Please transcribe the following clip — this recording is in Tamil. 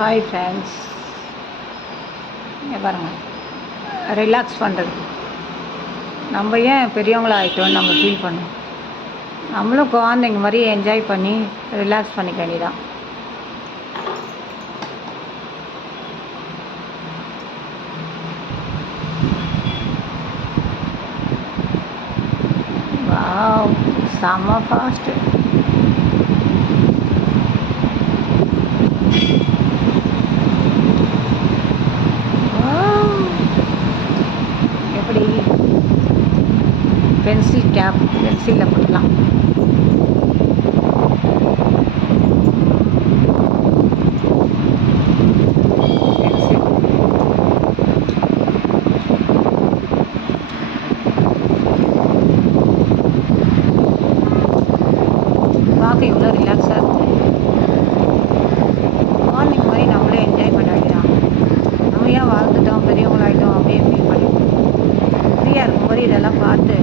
ஹாய் ஃப்ரெண்ட்ஸ், இங்கே பாருங்கள், ரிலாக்ஸ் பண்ணுறது. நம்ம ஏன் பெரியவங்களாகிட்டோன்னு நம்ம ஃபீல் பண்ணோம். நம்மளும் குழந்தைங்க மாதிரி என்ஜாய் பண்ணி ரிலாக்ஸ் பண்ணிக்க வேண்டியதான். வாவ், செம்ம ஃபாஸ்ட்டு. எப்படி பென்சில் கேப் பென்சிலில் போடலாம். பென்சில் பார்க்க எவ்வளோ ரிலாக்ஸாக இருக்கும். மார்னிங் மாதிரி நம்மளே என்ஜாய் பண்ண வேண்டியதான். நம்ம ஏன் வாழ்ந்துட்டோம், பெரியவங்களாகிட்டோம் அப்படியே ஃபீல் பண்ணிட்டோம். ஃப்ரீயாக இருக்கும் போது இதெல்லாம் பார்த்து